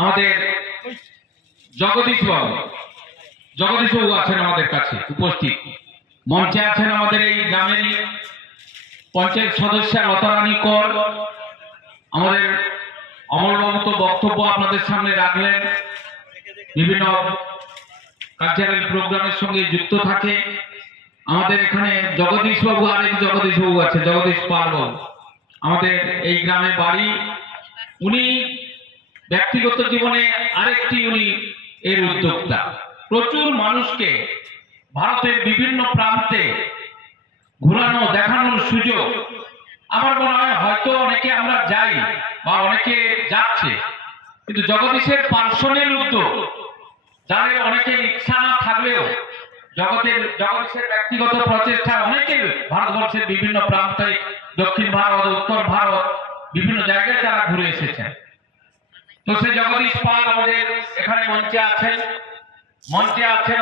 আমাদের জগদীশ বাবু আছেন আমাদের কাছে উপস্থিত। মঞ্চে আছেন আমাদের এই গ্রামের পঞ্চায়েত সদস্য লতারানী কর। আমাদের অমলবাবু তো বক্তব্য আপনাদের সামনে রাখলেন, বিভিন্ন কালচারাল প্রোগ্রামের সঙ্গে যুক্ত থাকে। আমাদের এখানে জগদীশ বাবু, আরেক জগদীশ বাবু আছে, জগদীশ পাল বাবু, আমাদের এই গ্রামে বাড়ি। উনি ব্যক্তিগত জীবনে আরেকটি উনি এর উদ্যোক্তা। প্রচুর মানুষকে ভারতের বিভিন্ন প্রান্তে ঘোরানো দেখানোর সুযোগ। আমার মনে হয় হয়তো অনেকে আমরা যাই বা অনেকে যাচ্ছে, কিন্তু জগদীশের পার্সোনাল উদ্যোগ, যাদের অনেকে ইচ্ছা না থাকলেও জগদীশের ব্যক্তিগত প্রচেষ্টা অনেকে ভারতবর্ষের বিভিন্ন প্রান্তে, দক্ষিণ ভারত, উত্তর ভারত, বিভিন্ন জায়গায় তারা ঘুরে এসেছেন। তো সে জগদীশ পাল আমাদের এখানে মঞ্চে আছেন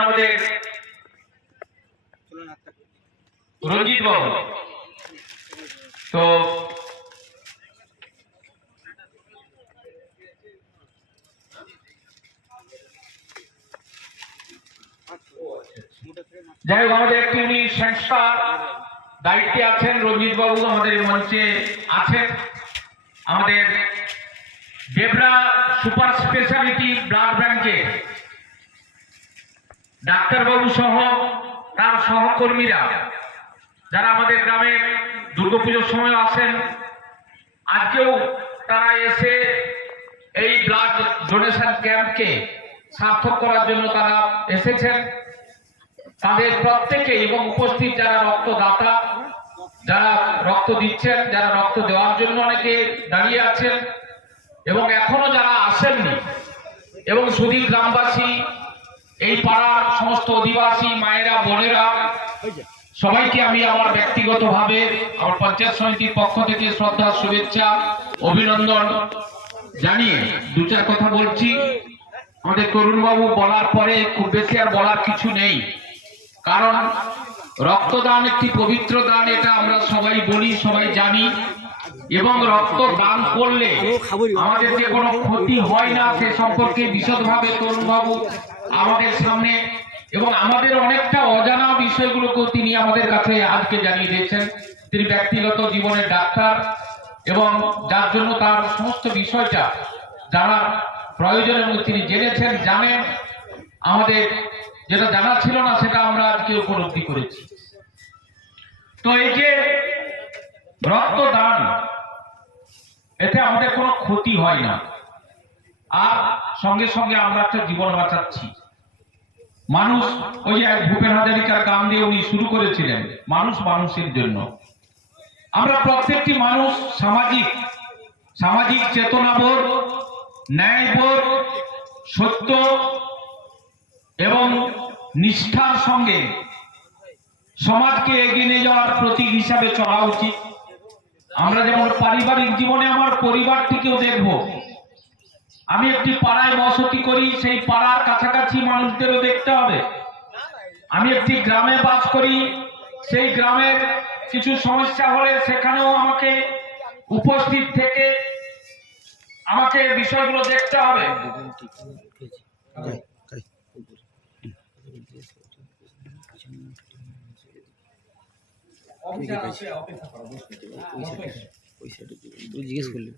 আমাদের রঞ্জিত বাবু। তো যাই হোক, আমাদের একটি উনি সংস্থা দায়িত্বে আছেন রঞ্জিত বাবু, আমাদের মঞ্চে আছেন। আমাদের ডেবরা সুপার স্পেশালিটি ব্লাড ব্যাংকে ডাক্তারবাবু সহ তার সহকর্মীরা, যারা আমাদের গ্রামে দুর্গাপুজোর সময় আসেন, আজকেও তারা এসে এই ব্লাড ডোনেশন ক্যাম্পকে সার্থক করার জন্য তারা এসেছেন। তাদের প্রত্যেকে এবং উপস্থিত যারা রক্তদাতা, যারা রক্ত দিচ্ছেন, যারা রক্ত দেওয়ার জন্য অনেকে দাঁড়িয়ে আছেন, এবং এখনো যারা আসেননি, এবং সুধী গ্রামবাসী, এই পাড়ার সমস্ত অধিবাসী মায়েরা, বোনেরা, সবাইকে আমি আমার ব্যক্তিগতভাবে আমার পঞ্চায়েত সমিতির পক্ষ থেকে শ্রদ্ধা, শুভেচ্ছা, অভিনন্দন জানিয়ে দু চার কথা বলছি। আমাদের তরুণবাবু বলার পরে খুব বেশি আর বলার কিছু নেই, কারণ রক্তদান একটি পবিত্র দান, এটা আমরা সবাই বলি, সবাই জানি। এবং রক্ত দান করলে আমাদের যে কোনো ক্ষতি হয় না সে সম্পর্কে বিশদভাবে তরুণবাবু আমাদের সামনে এবং আমাদের অনেকটা অজানা বিষয়গুলোকেও তিনি আমাদের কাছে আজকে জানিয়ে দিয়েছেন। তিনি ব্যক্তিগত জীবনের ডাক্তার, এবং যার জন্য তার সমস্ত বিষয়টা জানার প্রয়োজন, এবং তিনি জেনেছেন, জানেন। আমাদের যেটা জানা ছিল না সেটা আমরা আজকে উপলব্ধি করেছি। তো এই যে রক্তদান, এতে আমাদের কোনো ক্ষতি হয় না, আর সঙ্গে সঙ্গে আমরা একটা জীবন বাঁচাচ্ছি। মানুষ, ওই যে ভূপেন হাজারিকার গান দিয়ে উনি শুরু করেছিলেন, মানুষ মানুষের জন্য। আমরা প্রত্যেকটি মানুষ সামাজিক চেতনাবোধ, ন্যায়বোধ, সত্য এবং নিষ্ঠার সঙ্গে সমাজকে এগিয়ে নিয়ে যাওয়ার প্রতীক হিসাবে চলা উচিত। আমরা যেমন পারিবারিক জীবনে আমার পরিবারটিকেও দেখব, আমি একটি পাড়ায় বসতি করি, সেই পাড়ার কাছাকাছি মানুষদেরও দেখতে হবে। আমি একটি গ্রামে বাস করি, সেই গ্রামের কিছু সমস্যা হলে সেখানেও আমাকে উপস্থিত থেকে আমাকে বিষয়গুলো দেখতে হবে। জিজ্ঞেস করলে